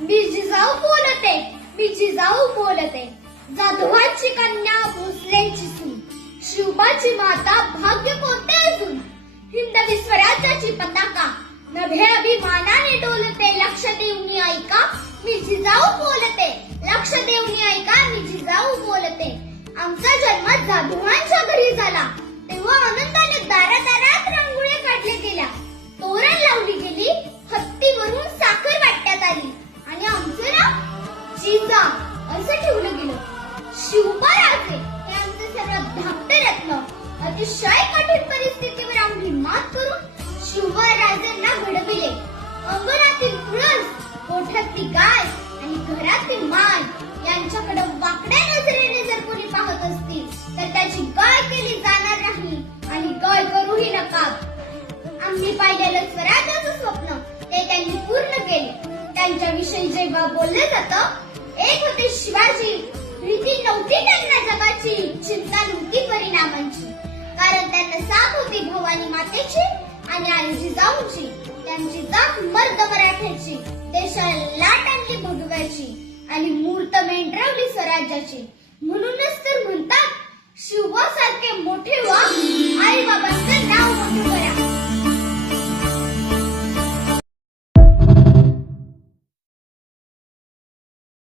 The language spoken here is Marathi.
मी जिजाऊ बोलते, मी जिजाऊ बोलते. जाधवाची कन्या भोसलेंची सून, शिवबाची माता भाग्य कोणते अजून. हिंदवी स्वराज्याची पताका नभे अभिमानाने डोलते. लक्ष देऊन ऐका मी जिजाऊ बोलते, लक्ष देऊन ऐका मी जिजाऊ बोलते. आमचा जन्म जाधवांच्या घरी झाला तेव्हा आनंदाने दारादारात रांगोळ्या काढल्या गेल्या, तोरण लावली गेली, हत्तीवरून साखर वाटण्यात आली आणि आमचं नाव जिजा असं ठेवलं गेलं. शिवबाराजे हे आमचे सर्वात धाकटे रत्न अतिशय कठीण परिस्थितीवर आम्ही मात करून शिवबाराजांना घडविले. अंगणातील तुळस, गोठ्यातली गाय आणि घरातील माय यांच्याकडे वाकड्या नजरेने जर कोणी पाहत असतील तर त्याची गाय केली जाणार नाही आणि गाय करूही नका. आम्ही पाहिलेलं स्वराज्याचं स्वप्न ते त्यांनी पूर्ण केले. त्यांच्याविषयी जेव्हा बोललं जातं, एक होते शिवाजी, भीती नव्हती त्यांना जगाची, चिंता नव्हती परिणामांची, कारण त्यांना साथ होती भवानी मातेची आणि आई जिजाऊची. त्यांची जात मर्द मराठ्याची, देशाला लाट आणली भगव्याची आणि मूर्त मेंढरवली स्वराज्याची. म्हणूनच तर म्हणतात शिवबासारखे मोठे व्हा, आई